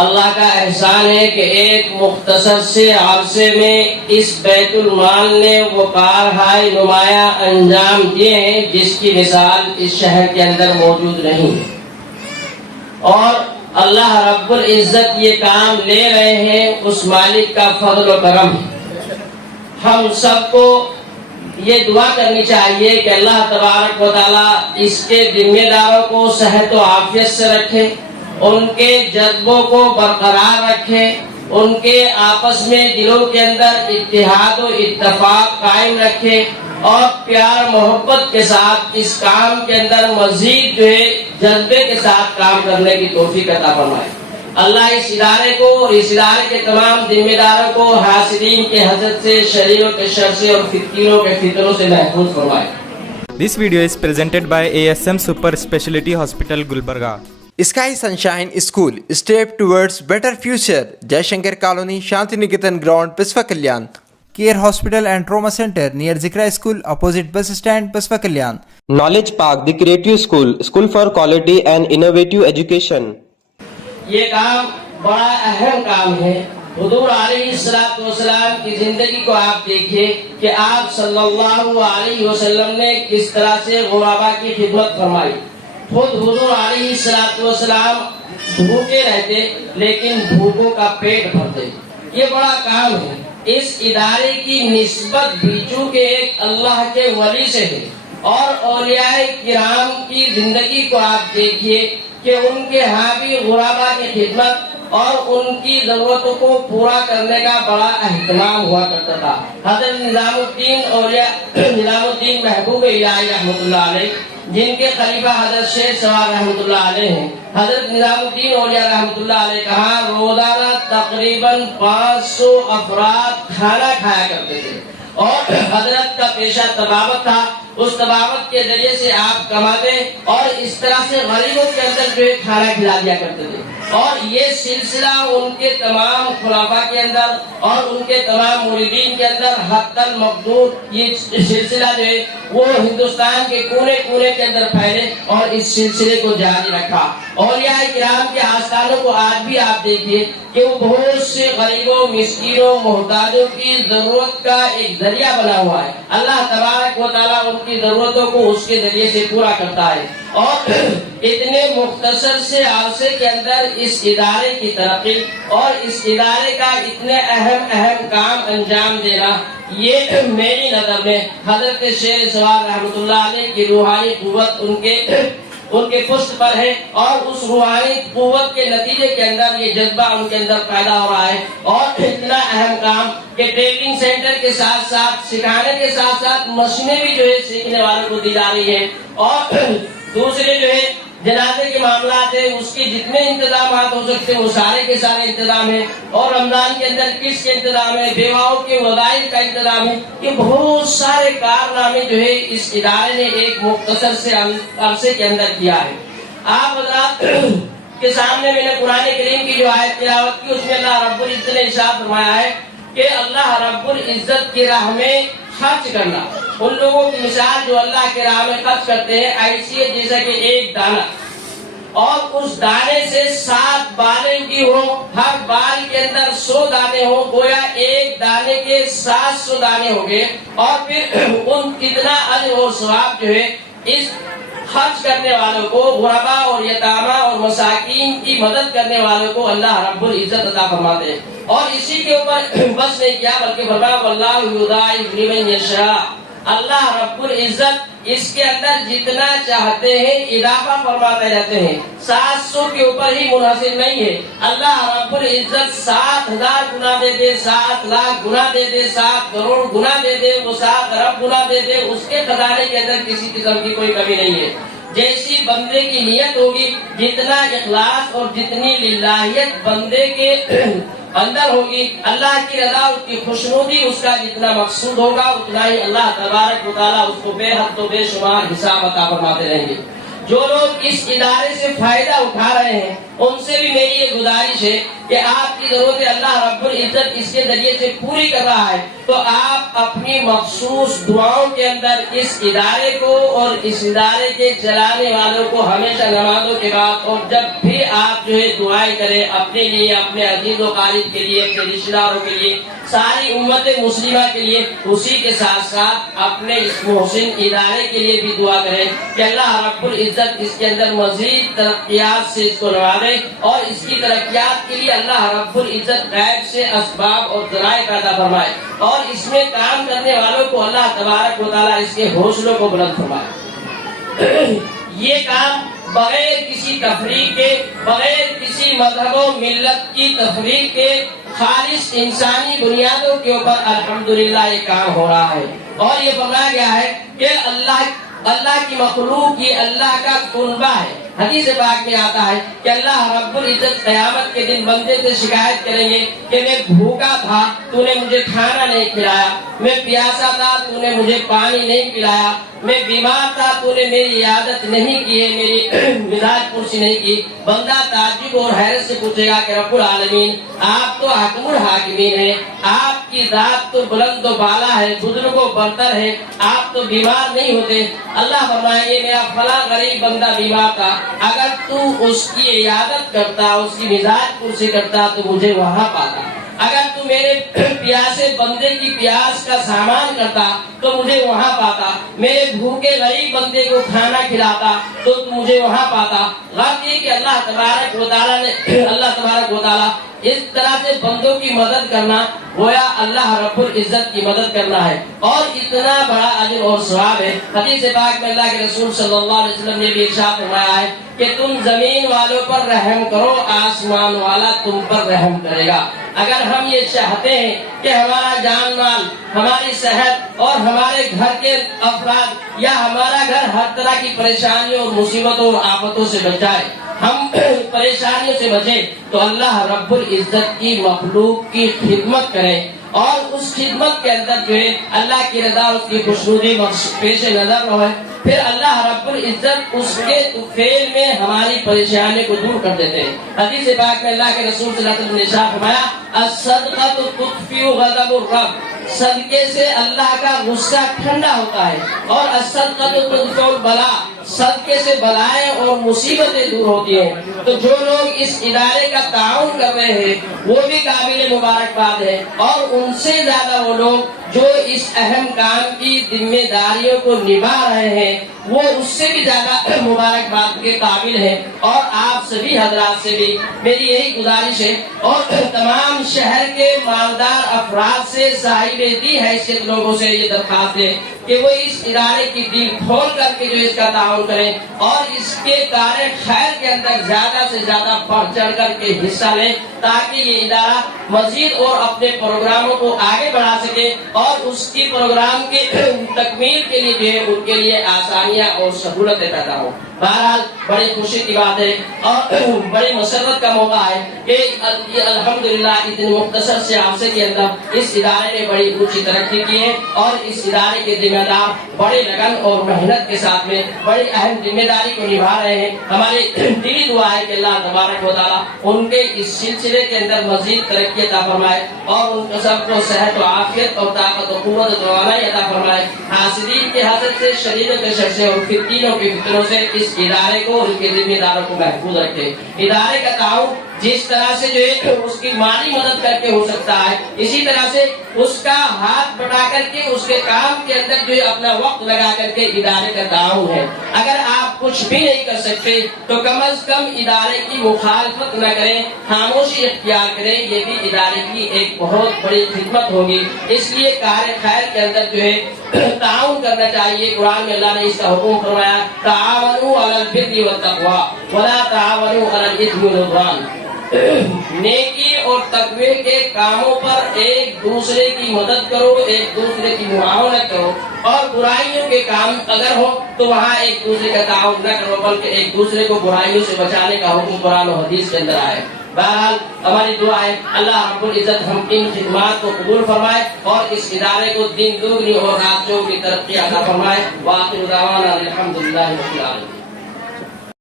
اللہ کا احسان ہے کہ ایک مختصر سے عرصے میں اس بیت المال نے وہ کارہائے نمایاں انجام دیے ہیں جس کی مثال اس شہر کے اندر موجود نہیں ہے، اور اللہ رب العزت یہ کام لے رہے ہیں اس مالک کا فضل و کرم ہے۔ ہم سب کو یہ دعا کرنی چاہیے کہ اللہ تبارک و تعالیٰ اس کے ذمہ داروں کو صحت و عافیت سے رکھے، ان کے جذبوں کو برقرار رکھے، ان کے آپس میں دلوں کے اندر اتحاد و اتفاق قائم رکھے، اور پیار محبت کے ساتھ اس کام کے اندر مزید جو ہے جذبے کے ساتھ کام کرنے کی توفیق عطا فرمائے۔ اللہ اس ادارے کو اور اس ادارے کے تمام ذمہ داروں کو حاسدین کے حسد سے، شریروں کے شر سے اور فتنوں کے فتنوں سے محفوظ فرمائے۔ This video is presented by ASM Super Speciality Hospital, Gulbarga. Sky Sunshine School, step towards better future. Jaishankar Colony, Shantiniketan Ground, Pisva Kalyan. Care Hospital and Trauma Center near Zikra School, opposite bus stand, Pisva Kalyan. Knowledge Park, the Creative School, School for Quality and Innovative Education. یہ کام بڑا اہم کام ہے۔ حضور علیہ الصلوۃ والسلام کی زندگی کو آپ دیکھیے کہ آپ صلی اللہ علیہ وسلم نے کس طرح سے غرباء کی خدمت فرمائی۔ خود حضور علیہ الصلوۃ والسلام بھوکے رہتے لیکن بھوکوں کا پیٹ بھرتے۔ یہ بڑا کام ہے۔ اس ادارے کی نسبت بھی چونکہ ایک اللہ کے ولی سے ہے، اور اولیاء کرام کی زندگی کو آپ دیکھیے کہ ان کے ہاں بھی غرباء کی خدمت اور ان کی ضرورتوں کو پورا کرنے کا بڑا اہتمام ہوا کرتا تھا۔ حضرت نظام الدین محبوب الہی رحمۃ اللہ علیہ، جن کے خلیفہ حضرت شیخ سوار رحمۃ اللہ علیہ ہیں، حضرت نظام الدین اولیاء رحمۃ اللہ علیہ کہا روزانہ تقریباً 500 افراد کھانا کھایا کرتے تھے، اور حضرت کا پیشہ طبابت تھا۔ اس طبابت کے ذریعے سے آپ کماتے اور اس طرح سے غریبوں کے اندر جو ہے کھانا کھلا دیا کرتے تھے، اور یہ سلسلہ ان کے تمام خلفاء کے اندر اور ان کے تمام مریدین کے اندر حتی المقدور یہ سلسلہ جو ہے وہ ہندوستان کے کونے کونے کے اندر پھیلے اور اس سلسلے کو جاری رکھا۔ اولیاء کرام کے آستانوں کو آج بھی آپ دیکھیے کہ وہ بہت سے غریبوں، مسکینوں، محتاجوں کی ضرورت کا ایک ذریعہ بنا ہوا ہے۔ اللہ تبارک و تعالیٰ ان کی ضرورتوں کو اس کے ذریعے سے پورا کرتا ہے، اور اتنے مختصر سے عرصے کے اندر اس ادارے کی ترقی اور اس ادارے کا اتنے اہم کام انجام دینا، یہ میری نظر میں حضرت شیخ سوار رحمۃ اللہ علیہ کی روحانی قوت ان کے پشت پر ہے، اور اس روحانی قوت کے نتیجے کے اندر یہ جذبہ ان کے اندر پیدا ہو رہا ہے، اور اتنا اہم کام کہ ٹریننگ سینٹر کے ساتھ ساتھ سکھانے کے ساتھ ساتھ مشینیں بھی جو ہے سیکھنے والوں کو دی جا رہی ہے، اور دوسرے جو ہے جنازے کے معاملات ہیں اس کے جتنے انتظامات ہو سکتے ہیں وہ سارے کے سارے انتظام ہیں، اور رمضان کے اندر کس کے انتظام ہے، بیواؤں کے وظائف کا انتظام ہے۔ یہ بہت سارے کارنامے جو ہے اس ادارے نے ایک مختصر سے عرصے کے اندر کیا ہے۔ آپ حضرات کے سامنے میں نے قرآن کریم کی جو آیت تلاوت کی، اس میں اللہ رب العزت نے ارشاد فرمایا ہے کہ اللہ رب العزت کی راہ میں خرچ کرنا، ان لوگوں کی مثال جو اللہ کے راہ میں خرچ کرتے ہیں ایسی ہے جیسا کہ ایک دانہ، اور اس دانے سے 7 بالیں کی ہو، ہر بال کے اندر 100 دانے ہو، گویا ایک دانے کے 700 دانے ہو گئے، اور پھر ان کتنا اجر اور ثواب جو ہے اس خرچ کرنے والوں کو، غرباء اور یتامہ اور مساکین کی مدد کرنے والوں کو اللہ رب العزت عطا فرماتے ہیں۔ اور اسی کے اوپر بس نہیں کیا بلکہ فرمایا واللہ یضاعف لمن یشاء، اللہ رب العزت اس کے اندر جتنا چاہتے ہیں اضافہ فرماتے رہتے ہیں۔ 700 کے اوپر ہی منحصر نہیں ہے، اللہ رب العزت 7000 گنا دے دے، 7 لاکھ گنا دے دے، 7 کروڑ گنا دے دے، وہ 7 ارب گنا دے دے، اس کے خزانے کے اندر کسی قسم کی کوئی کمی نہیں ہے۔ جیسی بندے کی نیت ہوگی، جتنا اخلاص اور جتنی للہیت بندے کے اندر ہوگی، اللہ کی رضا، اس کی خوشنودی اس کا جتنا مقصود ہوگا، اتنا ہی اللہ تبارک و تعالیٰ اس کو بے حد و بے شمار حساب عطا فرماتے رہیں گے۔ جو لوگ اس ادارے سے فائدہ اٹھا رہے ہیں ان سے بھی میری یہ گزارش ہے کہ آپ کی ضرورتیں اللہ رب العزت اس کے ذریعے سے پوری کر رہا ہے، تو آپ اپنی مخصوص دعاؤں کے اندر اس ادارے کو اور اس ادارے کے چلانے والوں کو ہمیشہ نمازوں کے بعد اور جب بھی آپ جو ہے دعائیں کریں اپنے لیے، اپنے عزیز و قریب کے لیے، اپنے رشتہ داروں کے لیے، ساری امت مسلمہ کے لیے، اسی کے ساتھ ساتھ اپنے اس محسن ادارے کے لیے بھی دعا کریں کہ اللہ رب العزت اس کے اندر مزید ترقیات سے اس کو نوازے اور اس کی ترقیات کے لیے اللہ رب العزت غیب سے اسباب اور ذرائع پیدا فرمائے اور اس میں کام کرنے والوں کو اللہ تبارک و تعالیٰ اس کے حوصلوں کو بلند فرمائے۔ یہ کام بغیر کسی تفریق کے، بغیر کسی مذہب و ملت کی تفریق کے، خالص انسانی بنیادوں کے اوپر الحمدللہ یہ کام ہو رہا ہے، اور یہ فرمایا گیا ہے کہ اللہ کی مخلوق یہ اللہ کا کنبہ ہے۔ حدیث پاک میں آتا ہے کہ اللہ رب العزت قیامت کے دن بندے سے شکایت کریں گے کہ میں بھوکا تھا، تو نے مجھے کھانا نہیں کھلایا، میں پیاسا تھا، تو نے مجھے پانی نہیں پلایا، میں بیمار تھا، تو نے میری عیادت نہیں کی ہے، میری مزاج پرسی نہیں کی۔ بندہ تعجب اور حیرت سے پوچھے گا کہ رب العالمین آپ تو حاکم الحاکمین ہیں، آپ کی ذات تو بلند و بالا ہے، بزرگ و برتر ہے، آپ تو بیمار نہیں ہوتے۔ اللہ فرمائے گے میرا فلاں غریب بندہ بیمار تھا، اگر تو اس کی عیادت کرتا، اس کی مزاج پرسی کرتا تو مجھے وہاں پاتا، اگر تو میرے پیاسے بندے کی پیاس کا سامان کرتا تو مجھے وہاں پاتا، میرے بھوکے غریب بندے کو کھانا کھلاتا تو مجھے وہاں پاتا۔ غرض یہ کہ اللہ تبارک و تعالیٰ اس طرح سے بندوں کی مدد کرنا گویا اللہ رب العزت کی مدد کرنا ہے، اور اتنا بڑا اجر اور ثواب ہے۔ حدیث پاک میں اللہ کے رسول صلی اللہ علیہ وسلم نے بھی ارشاد فرمایا ہے کہ تم زمین والوں پر رحم کرو، آسمان والا تم پر رحم کرے گا۔ اگر ہم یہ چاہتے ہیں کہ ہمارا جان مال، ہماری صحت اور ہمارے گھر کے افراد یا ہمارا گھر ہر طرح کی پریشانیوں اور مصیبتوں اور آفتوں سے بچ جائے، ہم پریشانیوں سے بچیں، تو اللہ رب العزت کی مخلوق کی خدمت کریں، اور اس خدمت کے اندر جو ہے اللہ کی رضا، اس کی خوشنودی پیش نظر رہے، پھر اللہ رب العزت اس کے فعل میں ہماری پریشانی کو دور کر دیتے ہیں۔ حدیث پاک میں اللہ کے رسول صلی اللہ علیہ وسلم نے ارشاد فرمایا الصدقۃ تطفئ غضب الرب، صدقے سے اللہ کا غصہ ٹھنڈا ہوتا ہے، اور الصدقۃ تدفع البلاء، صدقے سے بلائیں اور مصیبتیں دور ہوتی ہیں۔ تو جو لوگ اس ادارے کا تعاون کر رہے ہیں وہ بھی قابل مبارکباد ہے، اور ان سے زیادہ وہ لوگ جو اس اہم کام کی ذمہ داریوں کو نبھا رہے ہیں وہ اس سے بھی زیادہ مبارکباد کے قابل ہیں۔ اور آپ سبھی حضرات سے بھی میری یہی گزارش ہے، اور تمام شہر کے مالدار افراد سے، صاحب دی حیثیت لوگوں سے یہ درخواست ہے کہ وہ اس ادارے کی دل کھول کر کے جو اس کا تعاون کریں، اور اس کے کار خیر کے اندر زیادہ سے زیادہ بڑھ چڑھ کر کے حصہ لیں، تاکہ یہ ادارہ مزید اور اپنے پروگراموں کو آگے بڑھا سکے، اور اس کی پروگرام کے تکمیل کے لیے جو ہے ان کے لیے آسانیاں اور سہولتیں پیدا ہوں۔ بہرحال بڑی خوشی کی بات ہے اور بڑی مسرت کا موقع ہے کہ الحمدللہ اتنے مختصر سے عرصے کے اندر اس ادارے نے بڑی اونچی ترقی کی ہے، اور اس ادارے کے ذمہ دار بڑے لگن اور محنت کے ساتھ میں بڑی اہم ذمہ داری کو نبھا رہے ہیں۔ ہماری دلی دعا ہے کہ اللہ تبارک و تعالیٰ ان کے اس سلسلے کے اندر مزید ترقی عطا فرمائے، اور ان کو سب کو صحت و عافیت اور طاقت و قوت و توانائی عطا فرمائے، حاسدین کے حسد سے، شریروں کے شر سے اور فتنوں کے فتنوں سے اس ادارے کو اور ان کے ذمہ داروں کو محفوظ رکھے۔ ادارے کا تعاون جس طرح سے جو ہے اس کی مالی مدد کر کے ہو سکتا ہے، اسی طرح سے اس کا ہاتھ بٹا کر کے اس کے کام کے اندر جو ہے اپنا وقت لگا کر کے ادارے کا تعاون ہے۔ اگر آپ کچھ بھی نہیں کر سکتے تو کم از کم ادارے کی مخالفت نہ کریں، خاموشی اختیار کریں، یہ بھی ادارے کی ایک بہت بڑی خدمت ہوگی۔ اس لیے کار خیر کے اندر جو ہے تعاون کرنا چاہیے۔ قرآن میں اللہ نے اس کا حکم فرمایا تعاونوا علی البر والتقوی ولا تعاونوا علی الاثم والعدوان، نیکی اور تقوی کے کاموں پر ایک دوسرے کی مدد کرو، ایک دوسرے کی معاونت کرو، اور برائیوں کے کام اگر ہو تو وہاں ایک دوسرے کا تعاون نہ کرو، بلکہ ایک دوسرے کو برائیوں سے بچانے کا حکم قرآن و حدیث کے اندر آئے۔ بہرحال ہماری دعا ہے اللہ رب العزت ہم ان خدمات کو قبول فرمائے، اور اس ادارے کو دن دگنی اور رات چوگنی ترقی عطا فرمائے۔ وآخر دعوانا الحمدللہ رب العالمین۔